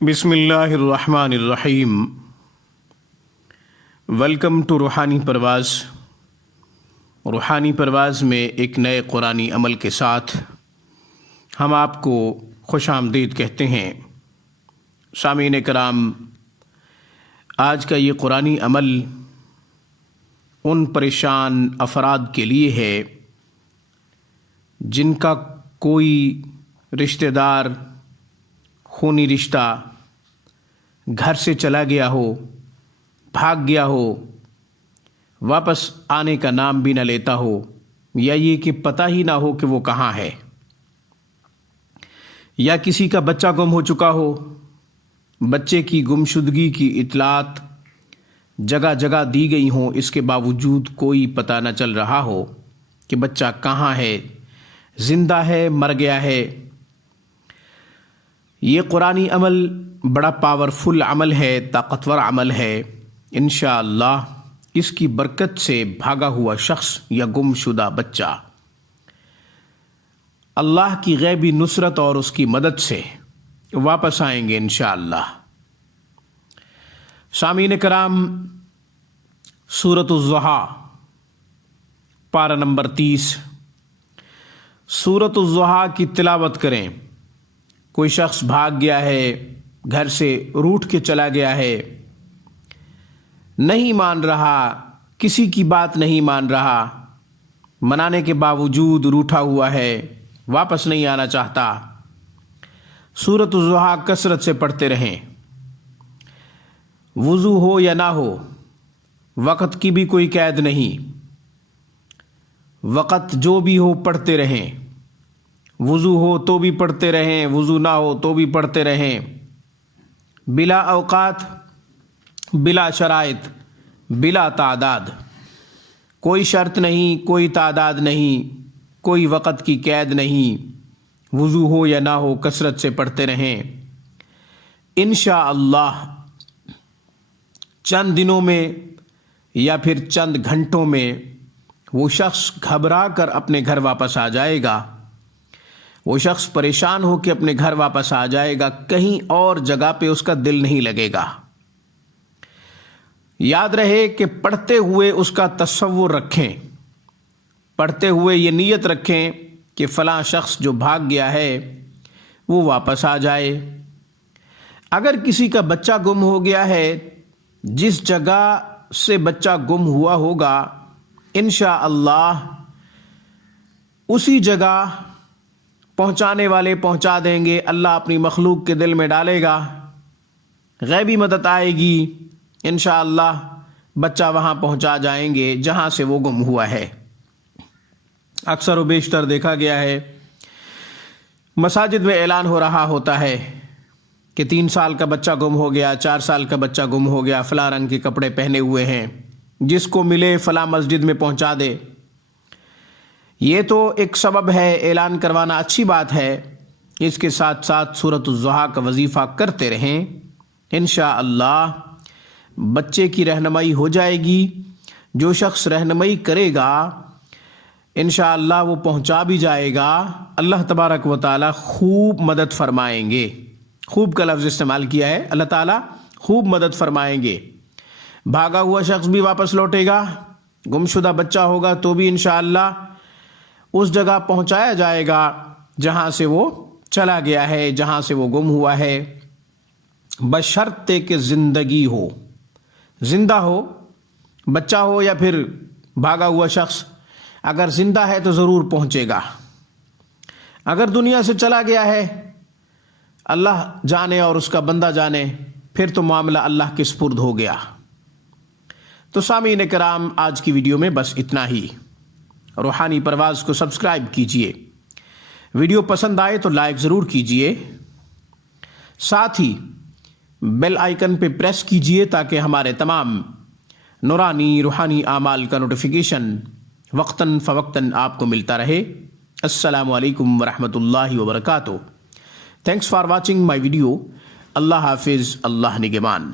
بسم اللہ الرحمن الرحیم۔ ویلکم ٹو روحانی پرواز۔ روحانی پرواز میں ایک نئے قرآنی عمل کے ساتھ ہم آپ کو خوش آمدید کہتے ہیں۔ سامعین کرام، آج کا یہ قرآنی عمل ان پریشان افراد کے لیے ہے جن کا کوئی رشتہ دار خونی رشتہ گھر سے چلا گیا ہو، بھاگ گیا ہو، واپس آنے کا نام بھی نہ لیتا ہو، یا یہ کہ پتہ ہی نہ ہو کہ وہ کہاں ہے، یا کسی کا بچہ گم ہو چکا ہو، بچے کی گمشدگی کی اطلاعات جگہ جگہ دی گئی ہوں، اس کے باوجود کوئی پتہ نہ چل رہا ہو کہ بچہ کہاں ہے، زندہ ہے، مر گیا ہے۔ یہ قرآنی عمل بڑا پاورفل عمل ہے، طاقتور عمل ہے۔ انشاءاللہ اس کی برکت سے بھاگا ہوا شخص یا گم شدہ بچہ اللہ کی غیبی نصرت اور اس کی مدد سے واپس آئیں گے انشاءاللہ۔ سامعین کرام، سورۃ الضحیٰ پارہ نمبر 30، سورۃ الضحیٰ کی تلاوت کریں۔ کوئی شخص بھاگ گیا ہے، گھر سے روٹھ کے چلا گیا ہے، نہیں مان رہا، کسی کی بات نہیں مان رہا، منانے کے باوجود روٹھا ہوا ہے، واپس نہیں آنا چاہتا۔ سورۃ الضحیٰ کثرت سے پڑھتے رہیں، وضو ہو یا نہ ہو، وقت کی بھی کوئی قید نہیں، وقت جو بھی ہو پڑھتے رہیں، وضو ہو تو بھی پڑھتے رہیں، وضو نہ ہو تو بھی پڑھتے رہیں، بلا اوقات، بلا شرائط، بلا تعداد، کوئی شرط نہیں، کوئی تعداد نہیں، کوئی وقت کی قید نہیں، وضو ہو یا نہ ہو کثرت سے پڑھتے رہیں۔ انشاءاللہ چند دنوں میں یا پھر چند گھنٹوں میں وہ شخص گھبرا کر اپنے گھر واپس آ جائے گا، وہ شخص پریشان ہو کے اپنے گھر واپس آ جائے گا، کہیں اور جگہ پہ اس کا دل نہیں لگے گا۔ یاد رہے کہ پڑھتے ہوئے اس کا تصور رکھیں، پڑھتے ہوئے یہ نیت رکھیں کہ فلاں شخص جو بھاگ گیا ہے وہ واپس آ جائے۔ اگر کسی کا بچہ گم ہو گیا ہے، جس جگہ سے بچہ گم ہوا ہوگا انشاءاللہ اسی جگہ پہنچانے والے پہنچا دیں گے، اللہ اپنی مخلوق کے دل میں ڈالے گا، غیبی مدد آئے گی، انشاءاللہ بچہ وہاں پہنچا جائیں گے جہاں سے وہ گم ہوا ہے۔ اکثر و بیشتر دیکھا گیا ہے مساجد میں اعلان ہو رہا ہوتا ہے کہ 3 سال کا بچہ گم ہو گیا، 4 سال کا بچہ گم ہو گیا، فلاں رنگ کے کپڑے پہنے ہوئے ہیں، جس کو ملے فلاں مسجد میں پہنچا دے۔ یہ تو ایک سبب ہے، اعلان کروانا اچھی بات ہے، اس کے ساتھ ساتھ سورۃ الضحیٰ کا وظیفہ کرتے رہیں، انشاءاللہ بچے کی رہنمائی ہو جائے گی۔ جو شخص رہنمائی کرے گا انشاءاللہ وہ پہنچا بھی جائے گا، اللہ تبارک و تعالی خوب مدد فرمائیں گے۔ خوب کا لفظ استعمال کیا ہے، اللہ تعالیٰ خوب مدد فرمائیں گے۔ بھاگا ہوا شخص بھی واپس لوٹے گا، گمشدہ بچہ ہوگا تو بھی انشاءاللہ اس جگہ پہنچایا جائے گا جہاں سے وہ چلا گیا ہے، جہاں سے وہ گم ہوا ہے، بشرطے کہ زندگی ہو، زندہ ہو، بچہ ہو یا پھر بھاگا ہوا شخص، اگر زندہ ہے تو ضرور پہنچے گا۔ اگر دنیا سے چلا گیا ہے، اللہ جانے اور اس کا بندہ جانے، پھر تو معاملہ اللہ کے سپرد ہو گیا۔ تو سامعین کرام، آج کی ویڈیو میں بس اتنا ہی۔ روحانی پرواز کو سبسکرائب کیجئے، ویڈیو پسند آئے تو لائک ضرور کیجئے، ساتھ ہی بیل آئیکن پہ پریس کیجئے تاکہ ہمارے تمام نورانی روحانی اعمال کا نوٹیفیکیشن وقتاً فوقتاً آپ کو ملتا رہے۔ السلام علیکم ورحمۃ اللہ وبرکاتہ۔ Thanks for watching my video. اللہ حافظ، اللہ نگہبان۔